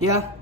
Yeah.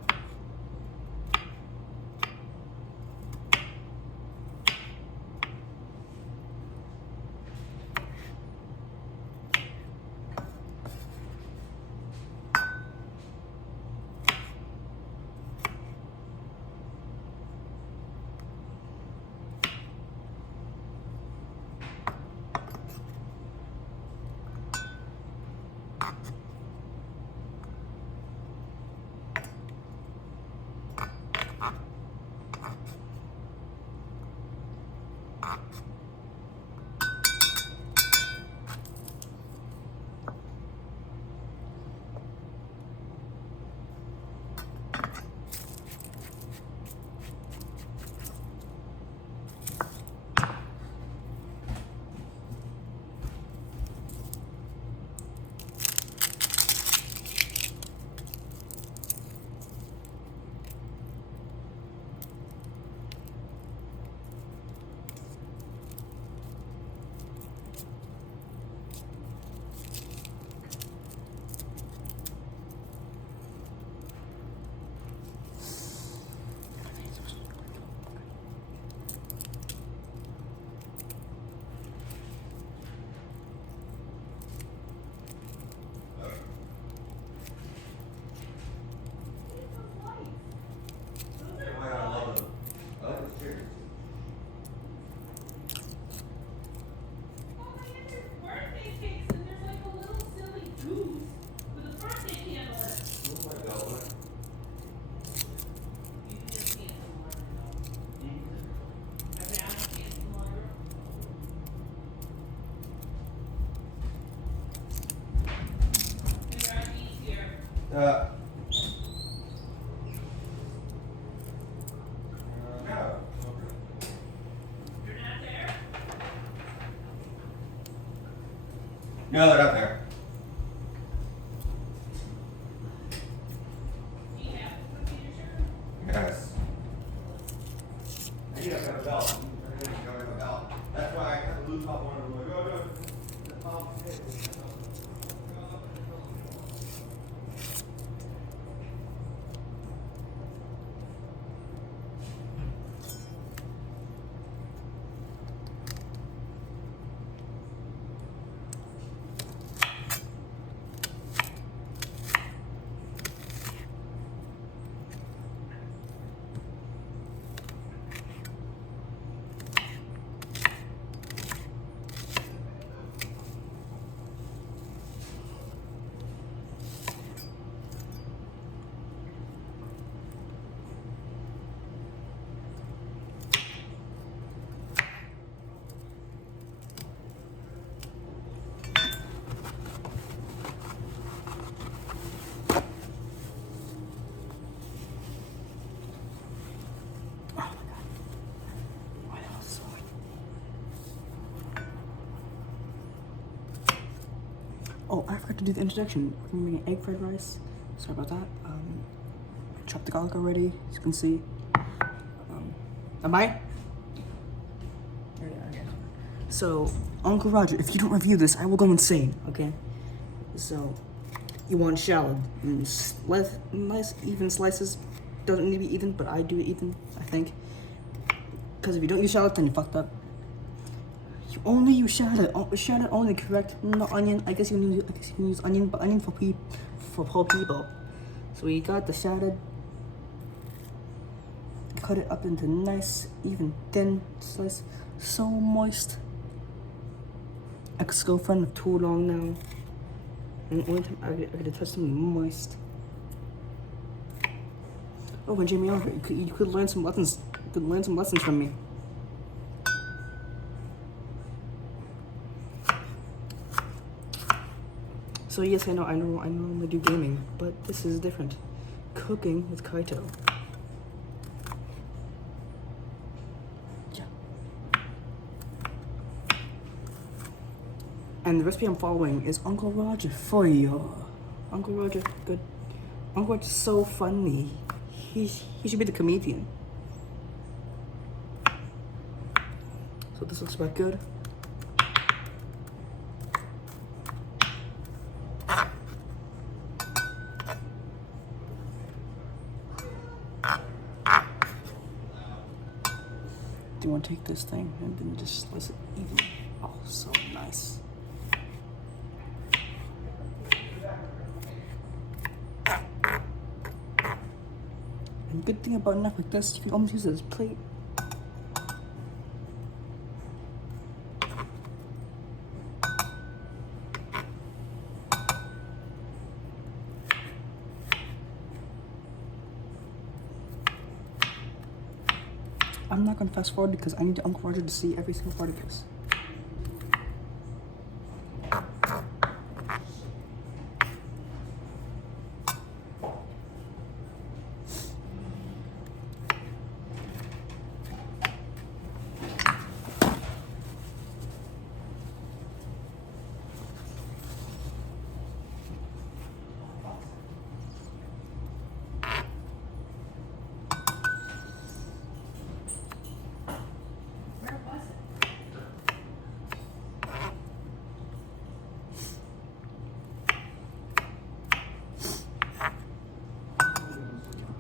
No. No, they're not there. Yes. I need to have a belt. I need to have a belt. That's why I cut the loop up one of them. Like, oh, no. Oh, I forgot to do the introduction. We're making egg fried rice. Sorry about that. Chopped the garlic already, as you can see. Am I? So, Uncle Roger, if you don't review this, I will go insane, okay? So, you want shallot. Nice, even slices. Doesn't need to be even, but I do it even, I think. Because if you don't use shallot, then you fucked up. You only use shallot. Shallot only, correct? Not onion. I guess you can use onion, but onion for poor people. So we got the shallot. Cut it up into nice, even thin slice. So moist. Ex-girlfriend of too long now. And the only time I get to touch something moist. Oh, when Jamie Oliver, you could learn some lessons. You could learn some lessons from me. So yes, I know I'm gonna do gaming, but this is different. Cooking with Kaito. Yeah. And the recipe I'm following is Uncle Roger for you. Uncle Roger, good. Uncle Roger's so funny. He should be the comedian. So this looks about good. take this thing and then just slice it evenly. Oh, so nice. And good thing about a knife like this, you can almost use it as a plate. I'm not gonna fast forward because I need Uncle Roger to see every single part of this.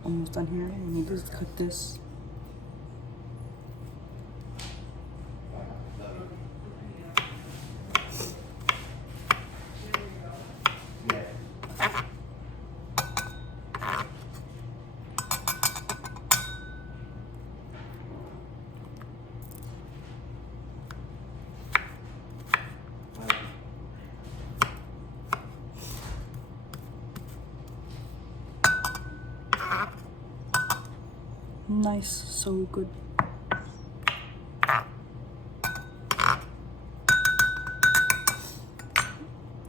Almost done here. I need to cut this. Nice, so good.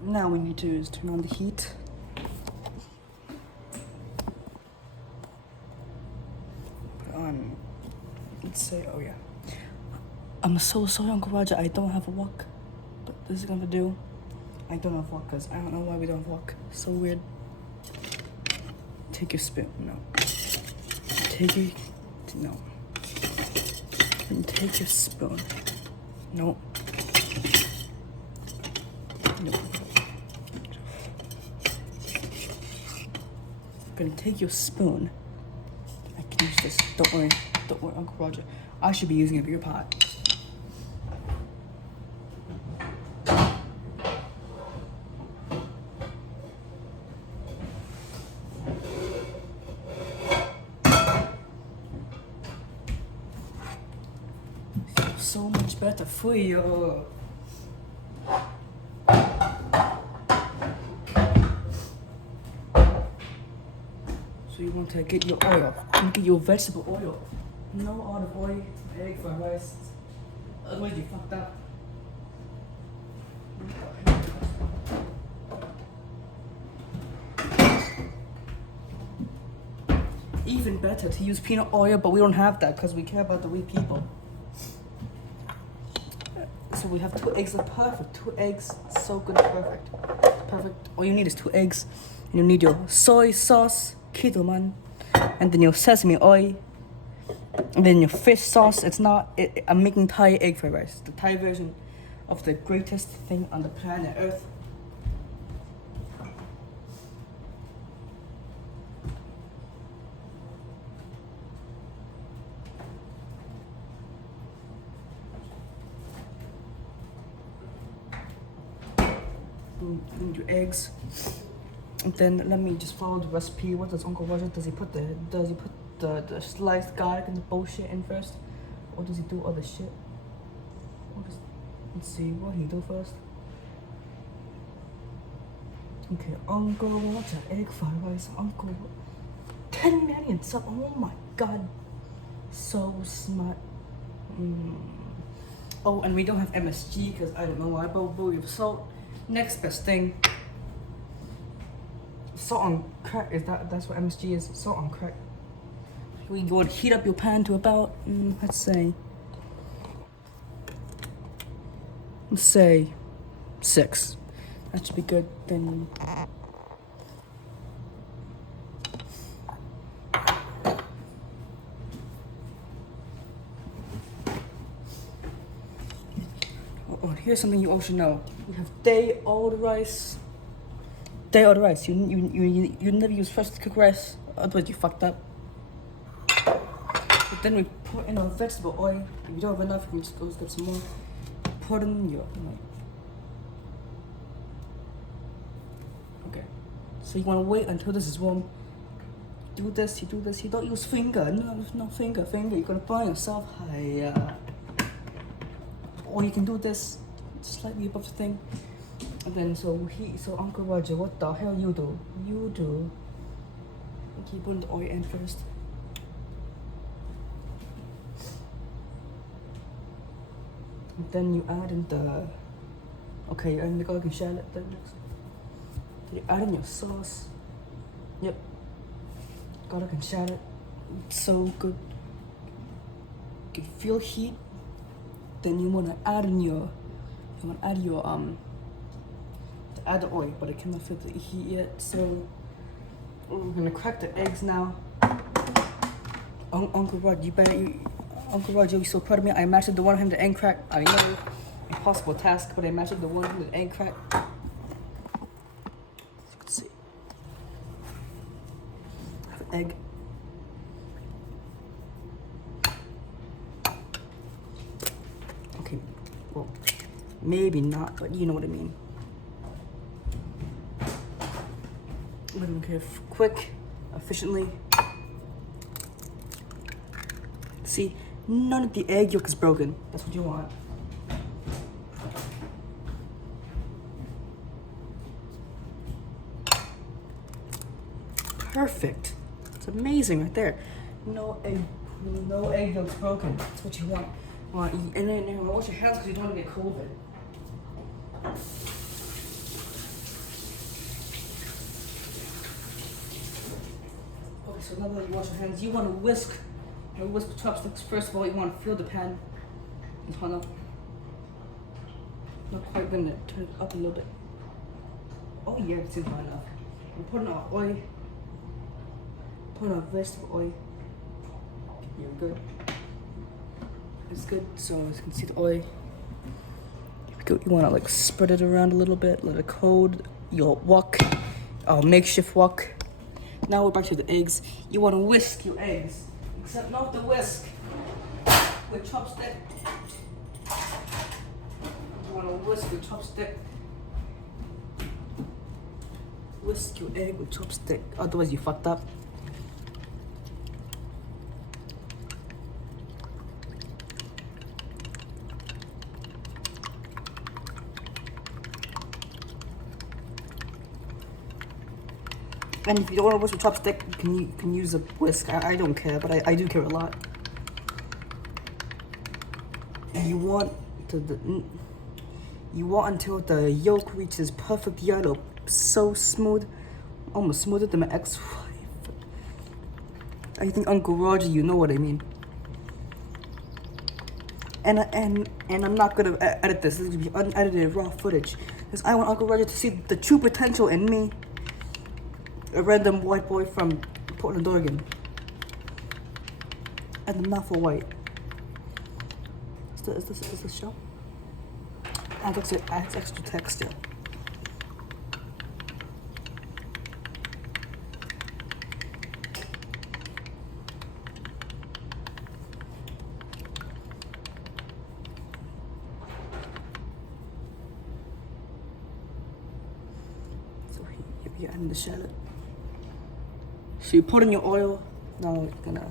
Now we need to is turn on the heat. Put on, let's say, oh yeah. I'm so sorry, Uncle Roger, I don't have a wok, but this is gonna do. I don't have a wok because I don't know why we don't have a wok. So weird. Take your spoon, no. Take your, no. And take your spoon. No. No. Gonna take your spoon. I can use this. Don't worry, Uncle Roger. I should be using a bigger pot. So much better for you. So you want to get your oil. You get your vegetable oil. No olive oil, egg fried rice. Otherwise you fucked up. Even better to use peanut oil, but we don't have that because we care about the weak people. So we have 2 eggs, like perfect. 2 eggs, so good, perfect. Perfect. All you need is 2 eggs. And you need your soy sauce, keto man, and then your sesame oil, and then your fish sauce. It's not, I'm making Thai egg fried rice, the Thai version of the greatest thing on the planet Earth. And your eggs, and then let me just follow the recipe. What does Uncle Roger, does he put the sliced garlic and the bullshit in first, or does he do other shit? Let's see what he do first. Okay, Uncle Roger egg fried rice. Uncle 10 million sub. Oh my god, so smart. Oh, and we don't have MSG because I don't know why, but we have salt. Next best thing, salt on crack. That's what MSG is? Salt on crack. We would heat up your pan to about let's say 6. That should be good. Then oh, here's something you all should know. We have day old rice. Day old rice. You never use fresh cooked rice, otherwise you fucked up. But then we Put in a vegetable oil. If you don't have enough, you can just go get some more. Put in your okay. So you want to wait until this is warm. Do this. You do this. You don't use finger. No finger. You're gonna burn yourself. Or you can do this slightly above the thing. And then so Uncle Roger, what the hell you do? Okay, put the oil in first. And then you add in the you're adding the garlic and shallot then next. You add in your sauce. Yep. Garlic and shallot. It's so good. You can feel heat. Then you wanna add add the oil, but I cannot feel the heat yet. So we're gonna crack the eggs now. Uncle Roger, you're so proud of me. I mastered the 100 egg crack. I know, impossible task, but I mastered the 100 egg crack. As you can see, I have an egg. Okay, well, maybe not, but you know what I mean. Okay, quick, efficiently. See, none of the egg yolk is broken. That's what you want. Perfect. It's amazing right there. No egg yolk's broken. That's what you want. And then wash your hands because you don't want to get COVID. Okay, so now that you wash your hands, you want to whisk with chopsticks. First of all, you want to fill the pan. Not quite gonna turn it up a little bit. Oh yeah, it seems hot enough. I'm putting on oil. Put on vegetable oil. You're good. It's good. So as you can see the oil. You wanna like spread it around a little bit, let it cold. Your wok, makeshift wok. Now we're back to the eggs. You wanna whisk your eggs. Except not the whisk with chopstick. You want to whisk with chopstick. Whisk your egg with chopstick. Otherwise, you fucked up. And if you don't want to whisk with chopstick, you can use a whisk. I don't care, but I do care a lot. You want until the yolk reaches perfect yellow, so smooth, almost smoother than my ex-wife. I think Uncle Roger, you know what I mean. And I'm not gonna edit this. This is gonna be unedited raw footage, because I want Uncle Roger to see the true potential in me. A random white boy from Portland, Oregon. And I'm not for white. Is this show? Adds extra texture. So you're adding the shallot. So you put in your oil. Now you're gonna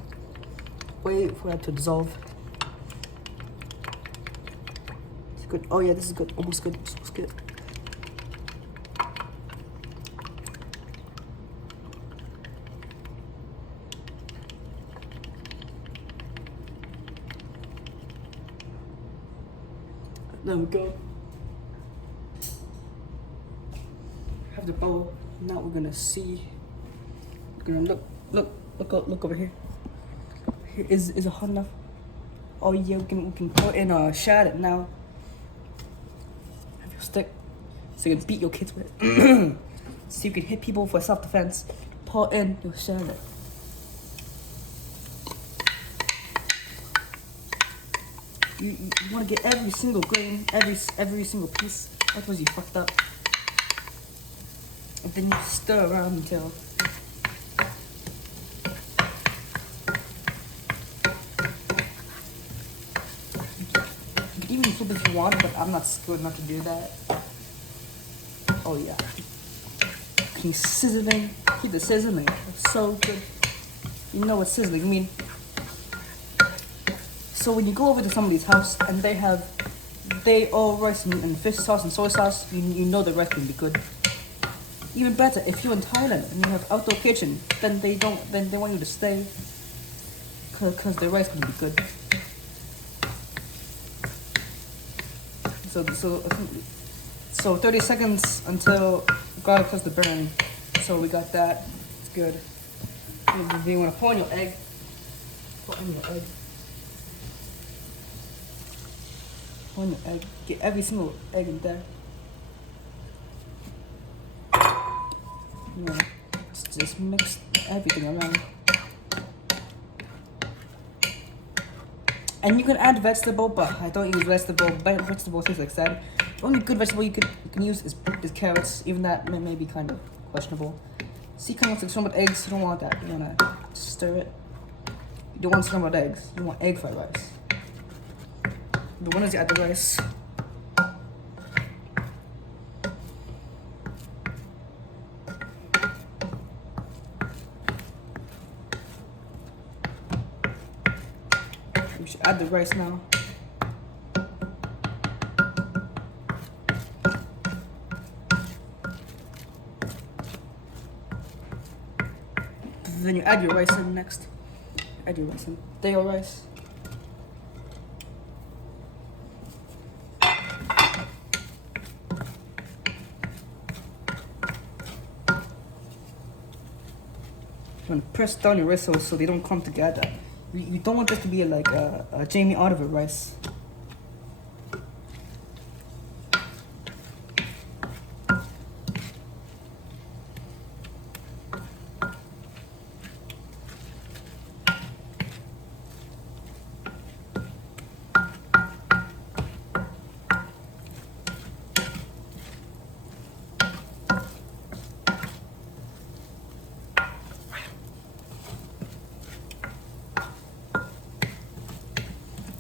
wait for it to dissolve. It's good. Oh yeah, this is good. Almost good. Almost good. There we go. Have the bowl. Now we're gonna see. Gonna look over here. Is it hot enough? Oh yeah, we can put in a shallot now. Have your stick, so you can beat your kids with it. So you can hit people for self-defense. Pour in your shallot. You want to get every single grain, every single piece. Otherwise you fucked up. And then you stir around until. YouTube if you want, but I'm not skilled enough to do that. Oh yeah. Keep sizzling. Keep the sizzling. It's so good. You know what sizzling mean. So when you go over to somebody's house and they all rice and fish sauce and soy sauce, you know the rice can be good. Even better, if you're in Thailand and you have outdoor kitchen, then they want you to stay, cause the rice can be good. So 30 seconds until garlic starts to burn. So we got that. It's good. Then you want to pour in your egg. Pour in your egg. Pour in your egg. Get every single egg in there. You know, just mix everything around. And you can add vegetable, but I don't use vegetable. Vegetable tastes like sad. The only good vegetable you can use is carrots. Even that may be kind of questionable. See, kind of like scrambled eggs. You don't want that. You want to stir it. You don't want scrambled eggs. You want egg fried rice. The one is you add the rice. We should add the rice now. Then you add your rice in next. Add your rice in. Day rice. You want to press down your rice so they don't come together. You don't want this to be like a Jamie Oliver rice.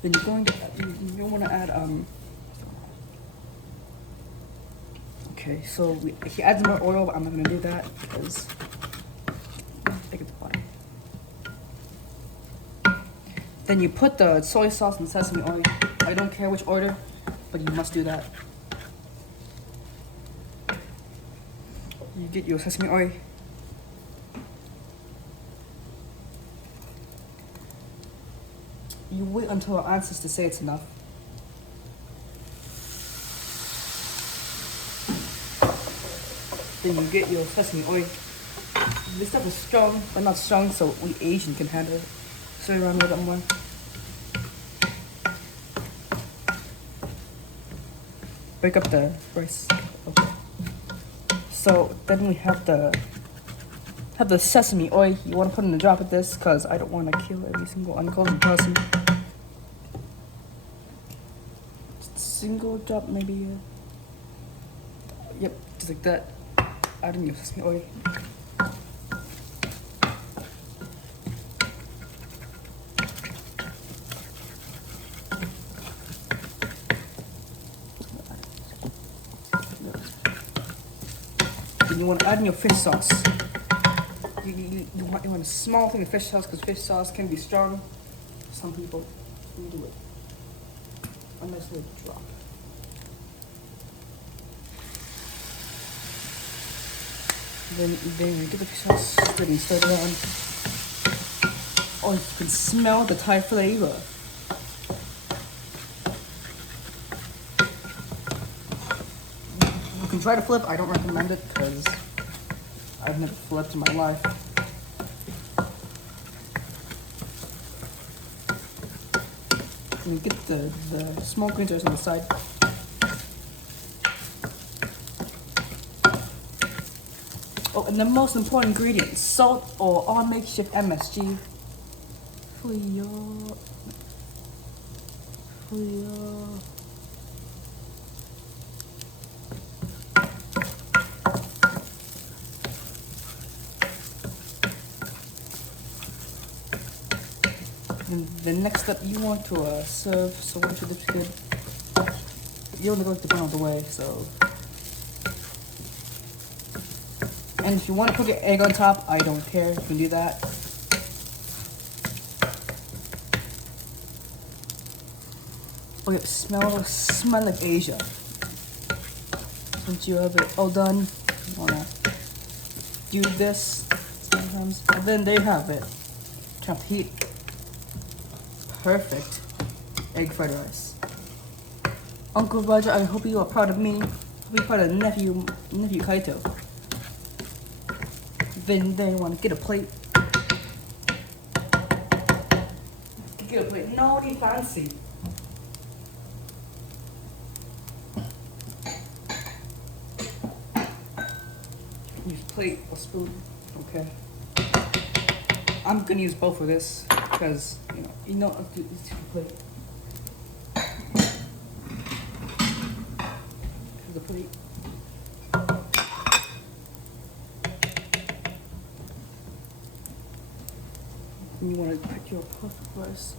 Then you want to add okay, so he adds more oil, but I'm not gonna do that because I think it's fine. Then you put the soy sauce and sesame oil. I don't care which order, but you must do that. You get your sesame oil. You wait until our ancestors say it's enough. Then you get your sesame oil. This stuff is strong, but not strong, so we Asian can handle it. Stir around with it more. Break up the rice. Okay. So then we have the sesame oil. You want to put in a drop of this because I don't want to kill every single unconscious person. Single drop, maybe. Yep, just like that. Add in your sesame oil. Then you want to add in your fish sauce. You want a small thing of fish sauce because fish sauce can be strong. Some people can do it. A nice little drop. Then you get the fish sauce, then you stir it on. Oh, you can smell the Thai flavor. You can try to flip. I don't recommend it because I've never flipped in my life. And you get the small green on the side. Oh, and the most important ingredient, salt or all makeshift MSG. And the next step you want to serve, so once you dip good. you don't neglect to burn out the way, so. And if you want to put your egg on top, I don't care. You can do that. Okay, smell like Asia. Once you have it all done, you wanna do this sometimes, and then there you have it. Turn up the heat. Perfect egg fried rice. Uncle Roger, I hope you are proud of me. Hope you're proud of nephew Kaito. Then you wanna get a plate. Get a plate. Naughty fancy. Use plate or spoon. Okay. I'm gonna use both of this because I'll do this plate. The plate. And you want to put your puff rice.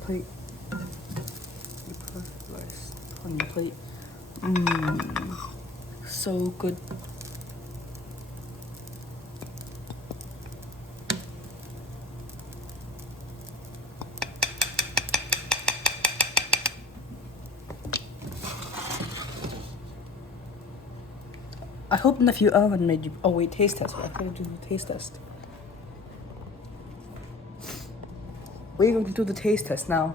Plate. Your puff rice on your plate. So good. I hope nephew Alvin made you. Oh wait, taste test. I couldn't do the taste test. We're going to do the taste test now.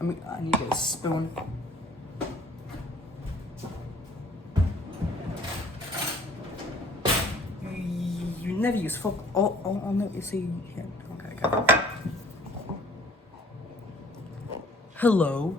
I need a spoon. You never use fork. Oh no, you see. Yeah. Okay, I got it. Hello.